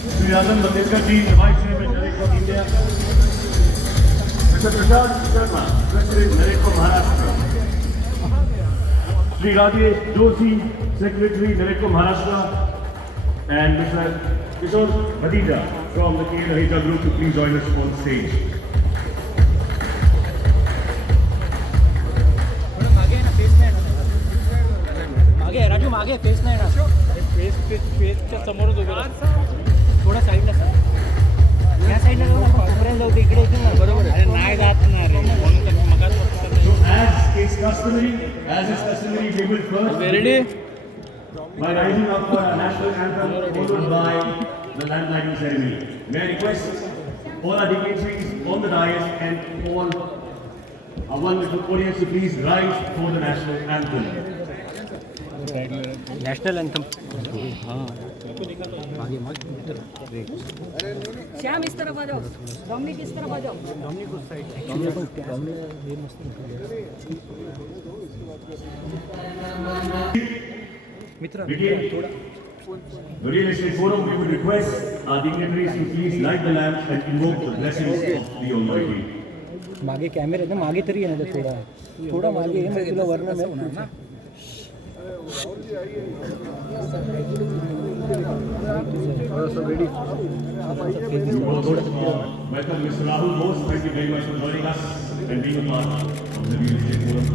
Sri Rajan Bandekar ji, the Vice Chairman, NARECO of India. Mr. Prashant Sharma, President, NARECO Maharashtra. Sri Rajesh Joshi, Secretary, NARECO Maharashtra. And Mr. Kishore Bhadija from the K. Lahija Group to please join us on stage. मागे राजू मागे face नाही ना फेसच्या समोरच उभे राहा थोडा साईडला sir या साईडला जाऊ आपण कोपऱ्याला जाऊ इकडे येतील ना बरोबर अरे नाही जात ना रे म्हणून तर मगाच So as is customary, we will first ready by rising up for our national anthem followed by the landlighting ceremony. May I request all our dignitaries on the dais and all our wonderful audience to please rise for the national anthem. National anthem हाँ श्याम इस तरफ आ जाओ, Dominic इस तरफ आ जाओ। Dominic उस side Mitra Begin. The real estate forum, we would request our dignitaries to please light the lamp and invoke the blessings of the Almighty. मागे camera ना मागे तरी आहे ना थोडा थोडा मागे आहे तुला वर्ण में Welcome Mr. Rahul Bose. Thank you very much for joining us and being a part of the real estate forum.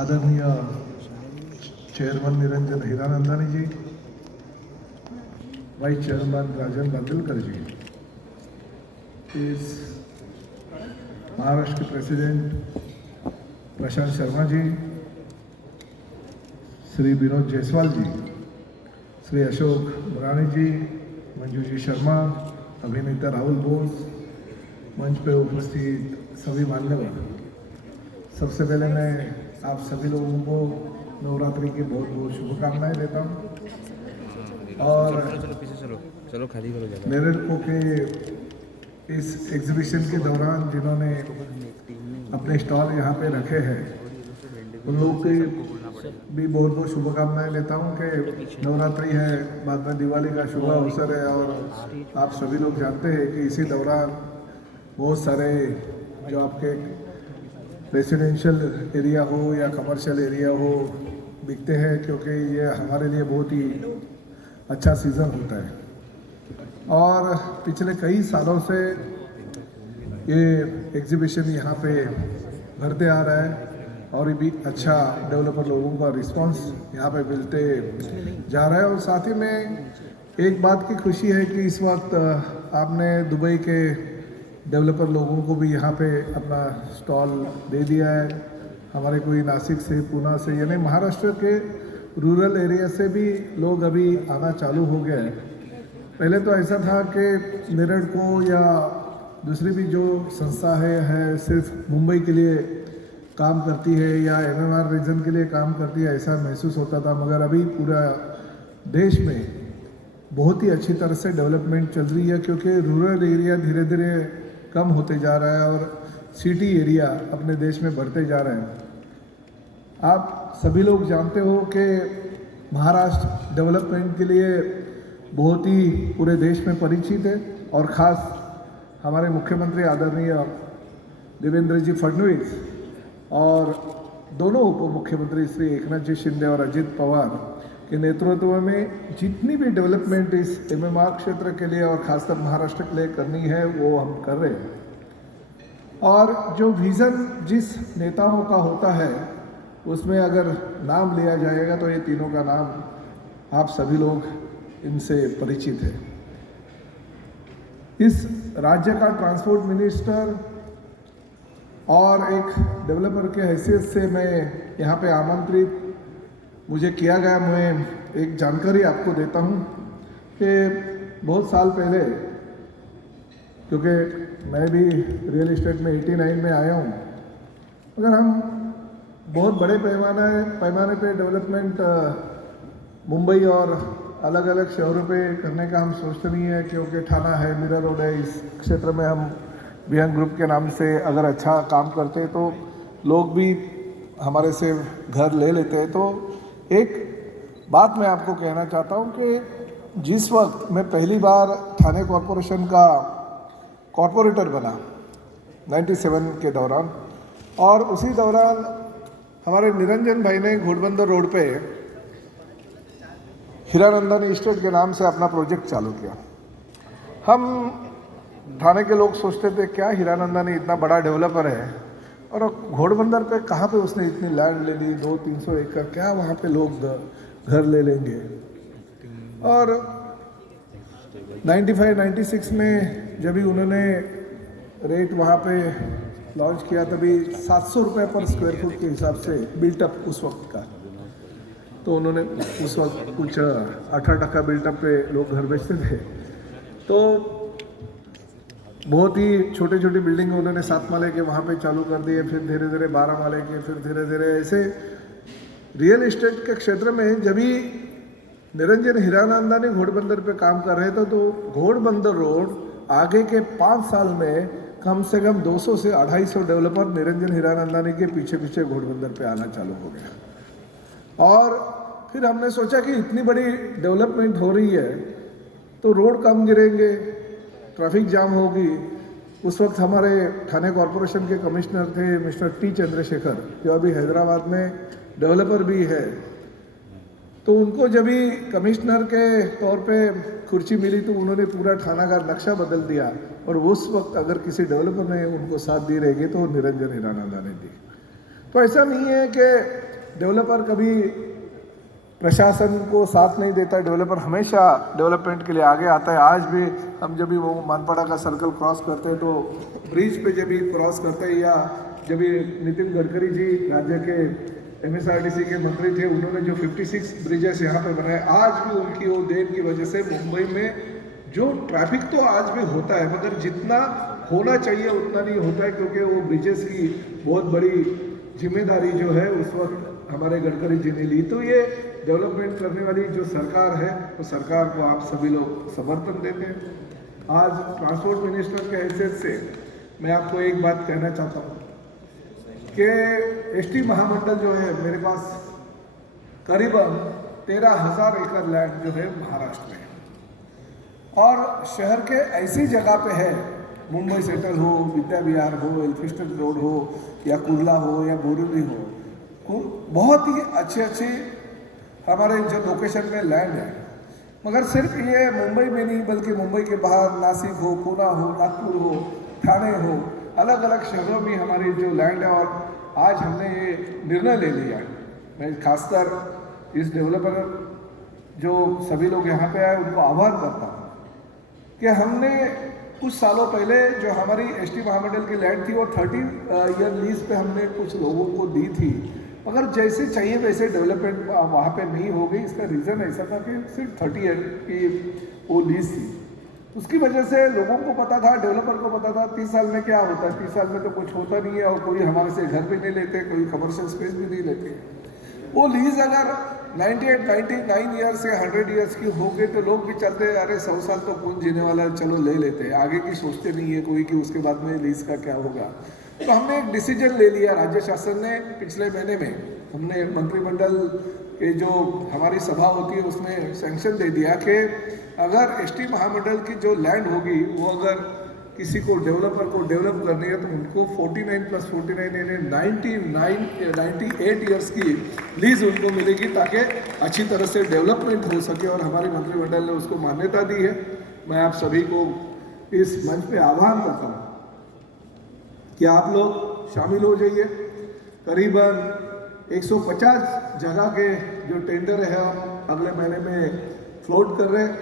आदरणीय चेयरमैन निरंजन हीरानंदानी जी, वाइस चेयरमैन राजन बांदलकर जी, इस महाराष्ट्र के प्रेसिडेंट प्रशांत शर्मा जी, श्री विनोद जायसवाल जी, श्री अशोक मुरानी जी, मंजू जी शर्मा, अभिनेता राहुल बोस, मंच पर उपस्थित सभी मान्यवर, सबसे पहले मैं आप सभी लोगों को नवरात्रि की बहुत बहुत शुभकामनाएं देता हूँ और चलो खाली करो जगह। नेरेडको के इस एग्जीबिशन के दौरान जिन्होंने अपने स्टॉल यहाँ पे रखे हैं उन लोगों की भी बहुत बहुत शुभकामनाएं लेता हूँ कि नवरात्रि है, बाद में दिवाली का शुभ अवसर है और आप सभी लोग जानते हैं कि इसी दौरान बहुत सारे जो आपके रेसिडेंशियल एरिया हो या कमर्शियल एरिया हो बिकते हैं, क्योंकि ये हमारे लिए बहुत ही अच्छा सीज़न होता है और पिछले कई सालों से ये एग्जीबिशन यहाँ पे भरते आ रहा है और ये भी अच्छा डेवलपर लोगों का रिस्पांस यहाँ पे मिलते जा रहा है। और साथ ही में एक बात की खुशी है कि इस वक्त आपने दुबई के डेवलपर लोगों को भी यहाँ पे अपना स्टॉल दे दिया है। हमारे कोई नासिक से, पूना से, यानी महाराष्ट्र के रूरल एरिया से भी लोग अभी आना चालू हो गया है। पहले तो ऐसा था कि नेरेडको या दूसरी भी जो संस्था है सिर्फ मुंबई के लिए काम करती है या MMR रीजन के लिए काम करती है, ऐसा महसूस होता था। मगर अभी पूरा देश में बहुत ही अच्छी तरह से डेवलपमेंट चल रही है, क्योंकि रूरल एरिया धीरे धीरे कम होते जा रहा है और सिटी एरिया अपने देश में बढ़ते जा रहे हैं। आप सभी लोग जानते हो कि महाराष्ट्र डेवलपमेंट के लिए बहुत ही पूरे देश में परिचित है और ख़ास हमारे मुख्यमंत्री आदरणीय देवेंद्र जी फडणवीस और दोनों उप मुख्यमंत्री श्री एकनाथ जी शिंदे और अजित पवार के नेतृत्व में जितनी भी डेवलपमेंट इस MMR क्षेत्र के लिए और ख़ासकर महाराष्ट्र के लिए करनी है वो हम कर रहे हैं। और जो विज़न जिस नेताओं का होता है उसमें अगर नाम लिया जाएगा तो ये तीनों का नाम आप सभी लोग इनसे परिचित है। इस राज्य का ट्रांसपोर्ट मिनिस्टर और एक डेवलपर के हैसियत से मैं यहाँ पे आमंत्रित मुझे किया गया। मैं एक जानकारी आपको देता हूँ कि बहुत साल पहले, क्योंकि मैं भी रियल एस्टेट में 89 में आया हूँ, अगर हम बहुत बड़े पैमाने पे डेवलपमेंट मुंबई और अलग अलग शहरों पे करने का हम सोचते नहीं है, क्योंकि ठाणा है, मीरा रोड है, इस क्षेत्र में हम बिहान ग्रुप के नाम से अगर अच्छा काम करते तो लोग भी हमारे से घर ले लेते हैं। तो एक बात मैं आपको कहना चाहता हूँ कि जिस वक्त मैं पहली बार ठाणे कॉरपोरेशन का कॉरपोरेटर बना 97 के दौरान, और उसी दौरान हमारे निरंजन भाई ने घोड़बंदर रोड पे हीरानंदानी एस्टेट के नाम से अपना प्रोजेक्ट चालू किया। हम ठाणे के लोग सोचते थे क्या हीरानंदानी इतना बड़ा डेवलपर है और घोड़बंदर पे कहाँ पे उसने इतनी लैंड ले ली, 200-300 एकड़, क्या वहाँ पे लोग घर ले लेंगे। और 95-96 में जब भी उन्होंने रेट वहाँ पे लॉन्च किया तभी 700 रुपये पर स्क्वायर फुट के हिसाब से बिल्टअप उस वक्त का, तो उन्होंने उस वक्त कुछ 18% बिल्टअप पे लोग घर बेचते थे। तो बहुत ही छोटे छोटी बिल्डिंग उन्होंने 7 माले के वहाँ पे चालू कर दिए, फिर धीरे धीरे 12 माले के, फिर धीरे धीरे ऐसे रियल एस्टेट के क्षेत्र में जब भी निरंजन हीरानंदानी घोड़बंदर पे काम कर रहे थे तो घोड़बंदर रोड आगे के 5 साल में कम से कम 200 से 250 डेवलपर निरंजन हीरानंदानी के पीछे पीछे घोड़बंदर पे आना चालू हो गया। और फिर हमने सोचा कि इतनी बड़ी डेवलपमेंट हो रही है तो रोड कम गिरेंगे, ट्रैफिक जाम होगी। उस वक्त हमारे ठाणे कॉरपोरेशन के कमिश्नर थे मिस्टर टी चंद्रशेखर, जो अभी हैदराबाद में डेवलपर भी है। तो उनको जब भी कमिश्नर के तौर पे कुर्सी मिली तो उन्होंने पूरा ठाणा का नक्शा बदल दिया, और उस वक्त अगर किसी डेवलपर ने उनको साथ दी रहेगी तो निरंजन हीरानंदानी दी। तो ऐसा नहीं है कि डेवलपर कभी प्रशासन को साथ नहीं देता, डेवलपर हमेशा डेवलपमेंट के लिए आगे आता है। आज भी हम जब भी वो मानपाड़ा का सर्कल क्रॉस करते हैं तो ब्रिज पे जब भी क्रॉस करते हैं, या जब भी नितिन गडकरी जी राज्य के MSRDC के मंत्री थे, उन्होंने जो 56 ब्रिजेस यहाँ पे बनाए, आज भी उनकी वो देन की वजह से मुंबई में जो ट्रैफिक तो आज भी होता है मगर जितना होना चाहिए उतना नहीं होता है, क्योंकि वो ब्रिजेस की बहुत बड़ी जिम्मेदारी जो है उस वक्त हमारे गडकरी जी ने ली। तो ये डेवलपमेंट करने वाली जो सरकार है वो सरकार को आप सभी लोग समर्थन देते हैं। आज ट्रांसपोर्ट मिनिस्टर के हैसियत से मैं आपको एक बात कहना चाहता हूँ कि ST महामंडल जो है, मेरे पास करीबन 13,000 एकड़ लैंड जो है महाराष्ट्र में, और शहर के ऐसी जगह पे है, मुंबई सेंट्रल हो, विद्या विहार हो, एल्फिस्टन रोड हो, या कुर्ला हो, या बोरीवली हो, बहुत ही अच्छी हमारे जो लोकेशन में लैंड है। मगर सिर्फ ये मुंबई में नहीं बल्कि मुंबई के बाहर नासिक हो, पुणे हो, नागपुर हो, ठाणे हो, अलग अलग शहरों में हमारी जो लैंड है। और आज हमने ये निर्णय ले लिया, मैं खासकर इस डेवलपर जो सभी लोग यहाँ पे आए उनको आभार करता हूँ कि हमने कुछ सालों पहले जो हमारी ST महामंडल की लैंड थी वो 30 ईयर लीज पे हमने कुछ लोगों को दी थी, मगर जैसे चाहिए वैसे डेवलपमेंट वहाँ पे नहीं हो गई। इसका रीज़न ऐसा था कि सिर्फ 30 ईयर की वो लीज थी, उसकी वजह से लोगों को पता था, डेवलपर को पता था 30 साल में क्या होता है, 30 साल में तो कुछ होता नहीं है, और कोई हमारे से घर भी नहीं लेते, कोई कमर्शियल स्पेस भी नहीं लेते। वो लीज अगर 99 ईयर्स या 100 ईयर्स की हो गई तो लोग भी चलते हैं, अरे 100 साल तो कौन जीने वाला है, चलो ले लेते हैं, आगे की सोचते नहीं है कोई कि उसके बाद में लीज का क्या होगा। तो हमने एक डिसीजन ले लिया, राज्य शासन ने पिछले महीने में हमने मंत्रिमंडल के जो हमारी सभा होती है उसमें सैंक्शन दे दिया कि अगर ST महामंडल की जो लैंड होगी वो अगर किसी को डेवलपर को डेवलप करनी है तो उनको 49 + 49 यानी 98 ईयर्स की लीज उनको मिलेगी, ताकि अच्छी तरह से डेवलपमेंट हो सके। और हमारी मंत्रिमंडल ने उसको मान्यता दी है। मैं आप सभी को इस मंच पे आह्वान करता हूँ कि आप लोग शामिल हो जाइए। करीबन 150 जगह के जो टेंडर है हम अगले महीने में फ्लोट कर रहे हैं,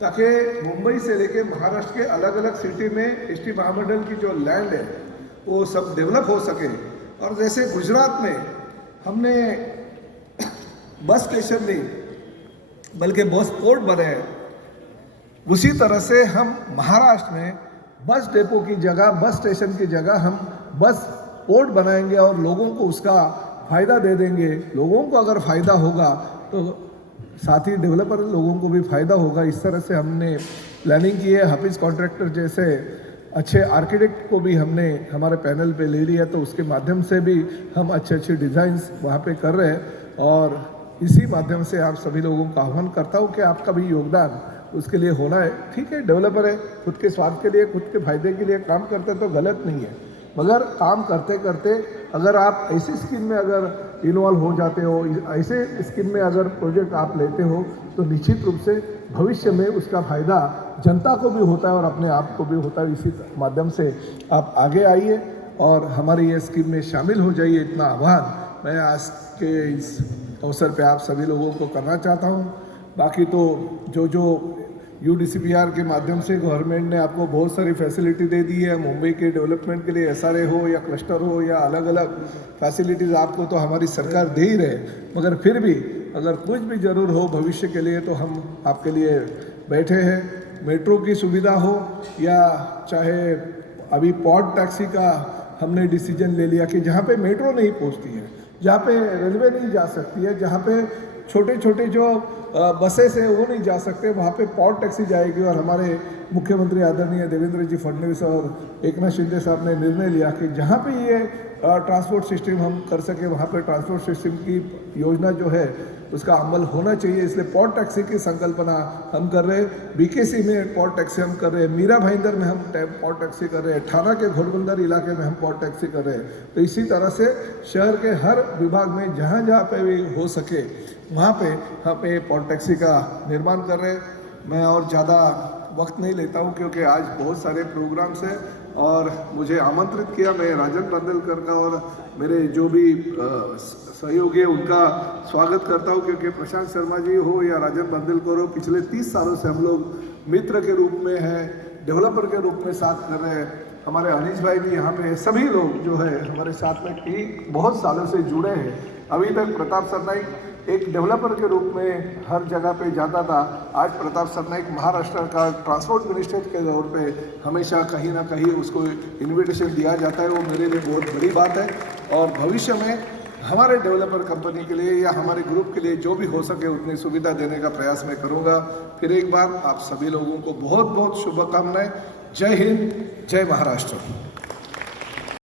ताकि मुंबई से लेके महाराष्ट्र के अलग अलग सिटी में एसटी महामंडल की जो लैंड है वो सब डेवलप हो सके। और जैसे गुजरात में हमने बस स्टेशन नहीं बल्कि बस पोर्ट बने हैं, उसी तरह से हम महाराष्ट्र में बस डेपो की जगह, बस स्टेशन की जगह हम बस पोर्ट बनाएंगे और लोगों को उसका फ़ायदा दे देंगे। लोगों को अगर फ़ायदा होगा तो साथ ही डेवलपर लोगों को भी फ़ायदा होगा। इस तरह से हमने प्लानिंग की है। हाफिज़ कॉन्ट्रैक्टर जैसे अच्छे आर्किटेक्ट को भी हमने हमारे पैनल पे ले लिया, तो उसके माध्यम से भी हम अच्छे अच्छे डिज़ाइंस वहाँ पे कर रहे हैं। और इसी माध्यम से आप सभी लोगों का आह्वान करता हूँ कि आपका भी योगदान उसके लिए होना है। ठीक है, डेवलपर है, खुद के स्वार्थ के लिए, खुद के फायदे के लिए काम करते तो गलत नहीं है, मगर काम करते करते अगर आप ऐसी स्कीम में अगर इन्वॉल्व हो जाते हो, ऐसे स्कीम में अगर प्रोजेक्ट आप लेते हो, तो निश्चित रूप से भविष्य में उसका फ़ायदा जनता को भी होता है और अपने आप को भी होता है। इसी माध्यम से आप आगे आइए और हमारी ये स्कीम में शामिल हो जाइए। इतना आह्वान मैं आज के इस अवसर पे आप सभी लोगों को करना चाहता हूँ। बाकी तो जो UDCPR के माध्यम से गवर्नमेंट ने आपको बहुत सारी फैसिलिटी दे दी है। मुंबई के डेवलपमेंट के लिए SRA हो या क्लस्टर हो या अलग अलग फैसिलिटीज़ आपको तो हमारी सरकार दे ही रहे, मगर फिर भी अगर कुछ भी ज़रूर हो भविष्य के लिए तो हम आपके लिए बैठे हैं। मेट्रो की सुविधा हो या चाहे अभी पॉड टैक्सी का हमने डिसीजन ले लिया कि जहाँ पे मेट्रो नहीं पहुँचती है, जहाँ पे रेलवे नहीं जा सकती है, जहाँ पे छोटे छोटे जो बसेस है वो नहीं जा सकते, वहाँ पे पॉड टैक्सी जाएगी। और हमारे मुख्यमंत्री आदरणीय देवेंद्र जी फडणवीस और एकनाथ शिंदे साहब ने निर्णय लिया कि जहाँ पे ये ट्रांसपोर्ट सिस्टम हम कर सके वहाँ पे ट्रांसपोर्ट सिस्टम की योजना जो है उसका अमल होना चाहिए। इसलिए पॉड टैक्सी की संकल्पना हम कर रहे हैं। BKC में पॉड टैक्सी हम कर रहे हैं, मीरा भाईंदर में हम पॉड टैक्सी कर रहे हैं, ठाणा के घोड़बंदर इलाके में हम पॉड टैक्सी कर रहे हैं। तो इसी तरह से शहर के हर विभाग में जहाँ जहाँ पे भी हो सके वहाँ पे हम पॉड टैक्सी का निर्माण कर रहे हैं। मैं और ज़्यादा वक्त नहीं लेता हूँ क्योंकि आज बहुत सारे प्रोग्राम्स हैं और मुझे आमंत्रित किया। मैं राजन बंदेलकर का और मेरे जो भी सहयोगी है उनका स्वागत करता हूँ, क्योंकि प्रशांत शर्मा जी हो या राजन बंदेलकर हो, पिछले 30 सालों से हम लोग मित्र के रूप में हैं, डेवलपर के रूप में साथ कर रहे हैं। हमारे अनिश भाई भी यहाँ पे, सभी लोग जो है हमारे साथ में कई बहुत सालों से जुड़े हैं। अभी तक प्रताप सरनाइक एक डेवलपर के रूप में हर जगह पे जाता था, आज प्रताप सरनाइक महाराष्ट्र का ट्रांसपोर्ट मिनिस्टर के तौर पे हमेशा कहीं ना कहीं उसको इन्विटेशन दिया जाता है। वो मेरे लिए बहुत बड़ी बात है और भविष्य में हमारे डेवलपर कंपनी के लिए या हमारे ग्रुप के लिए जो भी हो सके उतनी सुविधा देने का प्रयास मैं करूँगा। फिर एक बार आप सभी लोगों को बहुत बहुत शुभकामनाएं। जय हिंद, जय महाराष्ट्र।